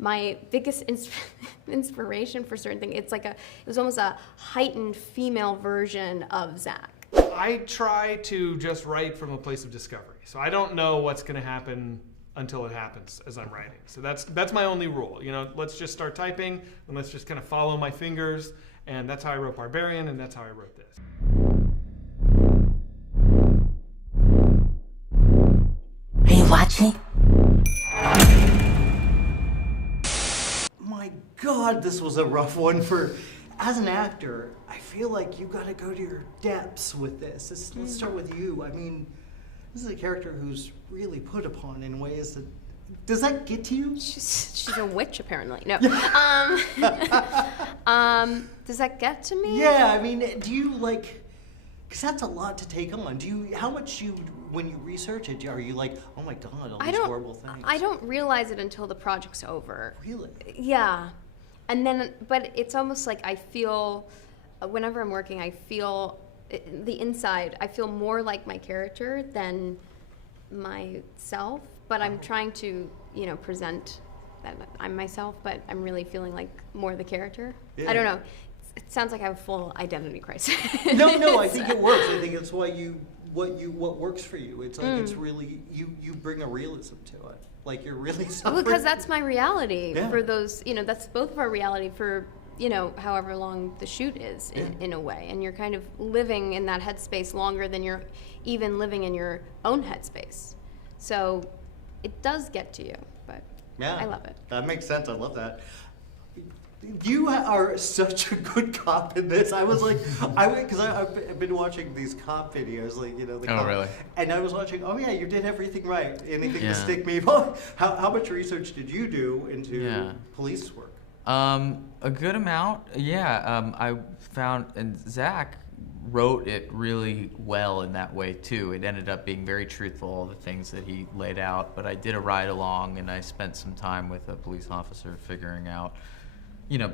my biggest inspiration for certain things, it was almost a heightened female version of Zach. I try to just write from a place of discovery. So I don't know what's going to happen until it happens as I'm writing. So that's my only rule. You know, let's just start typing and let's just kind of follow my fingers. And that's how I wrote Barbarian, and that's how I wrote this. Are you watching? My God, this was a rough one for... As an actor, I feel like you got to go to your depths with this. Let's start with you. I mean, this is a character who's really put upon in ways that... Does that get to you? She's a witch, apparently. No. Does that get to me? Yeah, I mean, do you like... Because that's a lot to take on. How much when you research it, are you like, oh my God, all these horrible things? I don't realize it until the project's over. Really? Yeah. And then, but it's almost like I feel, whenever I'm working, I feel the inside, I feel more like my character than myself, but I'm trying to, present that I'm myself, but I'm really feeling like more the character. Yeah. I don't know. It sounds like I have a full identity crisis. No, I think it works. I think it's what works for you. It's like it's really, you bring a realism to it. Like you're really suffering. Oh, because that's my reality for those, that's both of our reality for, however long the shoot is in a way. And you're kind of living in that headspace longer than you're even living in your own headspace. So it does get to you, but I love it. That makes sense. I love that. You are such a good cop in this. I was like, because I've been watching these cop videos, like, the cop, really? And I was watching, you did everything right. Anything to stick me. How much research did you do into police work? A good amount, I found, and Zach wrote it really well in that way too. It ended up being very truthful, all the things that he laid out, but I did a ride along and I spent some time with a police officer figuring out,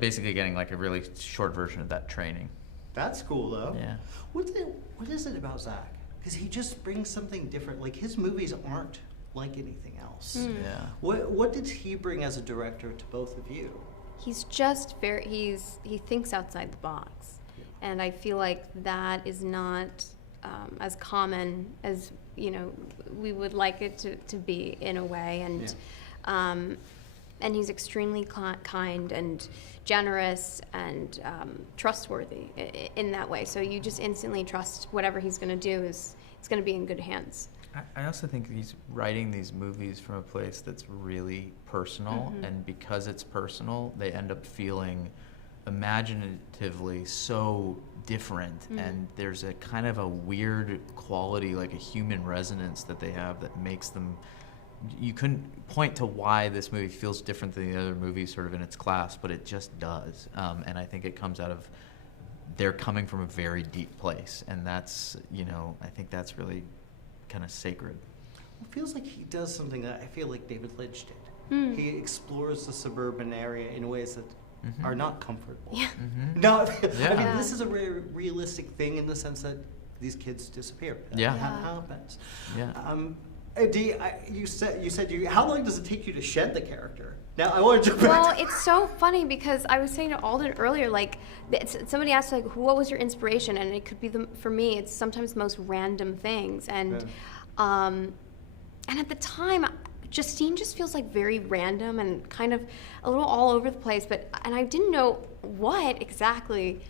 basically getting like a really short version of that training. That's cool though. Yeah. What is it about Zach? Because he just brings something different. Like his movies aren't like anything else. Yeah. What did he bring as a director to both of you? He's just he thinks outside the box. And I feel like that is not as common as, we would like it to be in a way. And he's extremely kind and generous and trustworthy in that way. So you just instantly trust whatever he's going to do it's going to be in good hands. I also think he's writing these movies from a place that's really personal, and because it's personal, they end up feeling imaginatively so different, and there's a kind of a weird quality, like a human resonance that they have that makes them, you couldn't point to why this movie feels different than the other movies sort of in its class, but it just does. And I think it comes out of, they're coming from a very deep place, and that's, I think that's really kind of sacred. It feels like he does something that I feel like David Lynch did. He explores the suburban area in ways that are not comfortable. Yeah. No, I mean, this is a very realistic thing in the sense that these kids disappear. That happens. Yeah. You said how long does it take you to shed the character? Now I want to jump back. Well, it's so funny because I was saying to Alden earlier, like somebody asked like, what was your inspiration? And it could be for me, it's sometimes the most random things. And at the time, Justine just feels like very random and kind of a little all over the place. And I didn't know what exactly,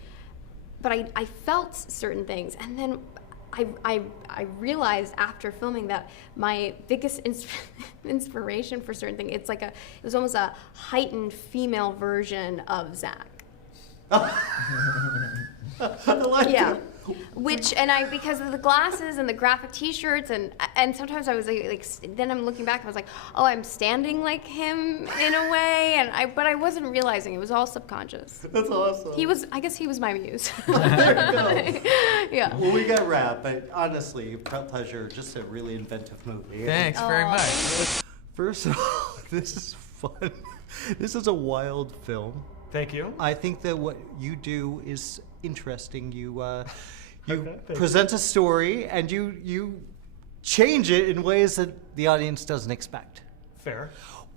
but I felt certain things. And then I realized after filming that my biggest inspiration for certain things, it was almost a heightened female version of Zach. I like it. Because of the glasses and the graphic T-shirts and sometimes I was like then I'm looking back, I was like, oh, I'm standing like him in a way, but I wasn't realizing it was all subconscious. That's awesome. I guess he was my muse. There you go. Yeah. Well, we got wrapped, but honestly, pleasure. Just a really inventive movie. Thanks very much. First of all, this is fun. This is a wild film. Thank you. I think that what you do is interesting. You present a story and you change it in ways that the audience doesn't expect. Fair.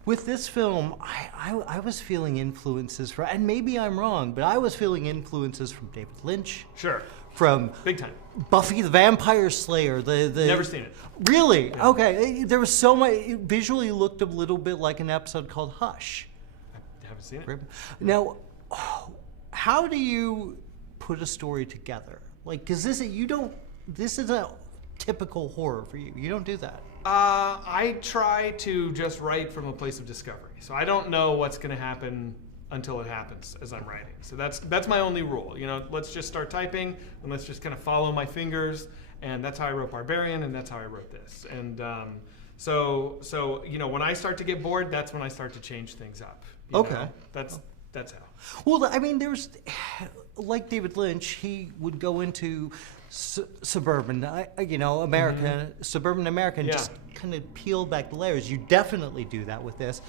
With this film, I was feeling influences from, and maybe I'm wrong, but I was feeling influences from David Lynch. Sure. From Big time. Buffy the Vampire Slayer. The Never seen it. Really? Yeah. Okay. There was so much. It visually looked a little bit like an episode called Hush. I haven't seen it. Now, how do you put a story together? Like, because this is a typical horror for you. You don't do that. I try to just write from a place of discovery. So I don't know what's going to happen until it happens as I'm writing. So that's my only rule. Let's just start typing and let's just kind of follow my fingers. And that's how I wrote Barbarian, and that's how I wrote this. And so when I start to get bored, that's when I start to change things up. Okay. That's how. Well, I mean, there's like David Lynch. He would go into suburban, America, suburban America, and just kind of peel back the layers. You definitely do that with this.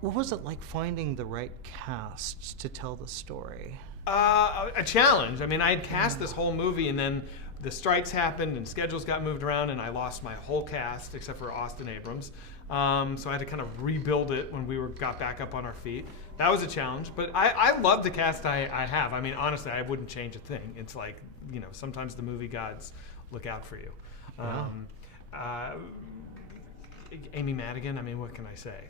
What was it like finding the right cast to tell the story? A challenge. I mean, I had cast this whole movie, and then the strikes happened, and schedules got moved around, and I lost my whole cast except for Austin Abrams. So I had to kind of rebuild it when we got back up on our feet. That was a challenge, but I love the cast I have. I mean, honestly, I wouldn't change a thing. It's like, sometimes the movie gods look out for you. Amy Madigan, I mean, what can I say?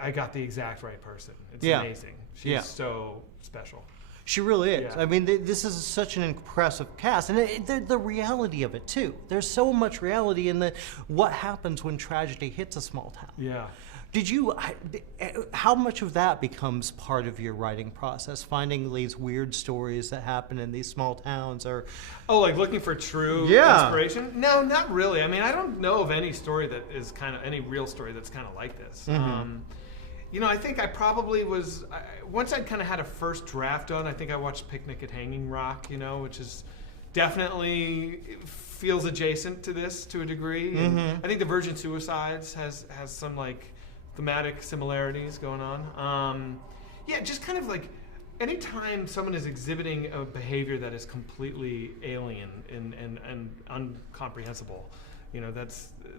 I got the exact right person. It's amazing. She's so special. She really is. Yeah. I mean, this is such an impressive cast, and the reality of it too. There's so much reality in what happens when tragedy hits a small town. Yeah. How much of that becomes part of your writing process? Finding these weird stories that happen in these small towns, or like looking for true inspiration? No, not really. I mean, I don't know of any story that is any real story that's kind of like this. Mm-hmm. I think I probably was, once I'd kind of had a first draft done, I think I watched Picnic at Hanging Rock, which is definitely feels adjacent to this to a degree. And I think The Virgin Suicides has some thematic similarities going on. Just kind of like anytime someone is exhibiting a behavior that is completely alien and incomprehensible,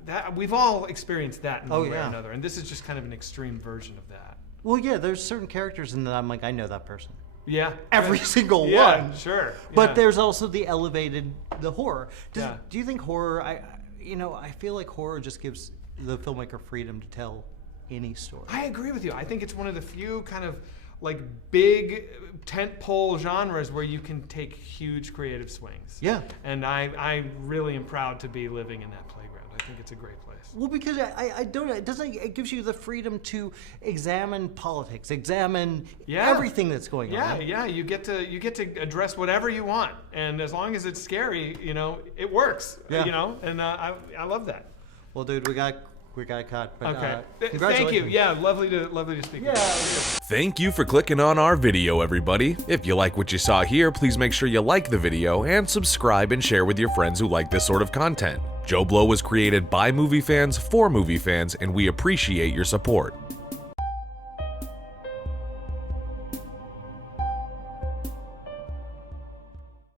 that we've all experienced that in one way or another, and this is just kind of an extreme version of that. Well, there's certain characters in that I'm like, I know that person. Yeah, every single one. Yeah, sure. But there's also the horror. Do you think horror? I feel like horror just gives the filmmaker freedom to tell any story. I agree with you. I think it's one of the few kind of big tentpole genres where you can take huge creative swings. Yeah. And I really am proud to be living in that playground. I think it's a great place. Well, because it gives you the freedom to examine politics, examine everything that's going on. Yeah, you get to address whatever you want, and as long as it's scary, it works. And I love that. Well, dude, we got cut. But, okay. Thank you. Yeah, lovely to speak with you. Thank you for clicking on our video, everybody. If you like what you saw here, please make sure you like the video and subscribe and share with your friends who like this sort of content. JoBlo was created by movie fans for movie fans, and we appreciate your support.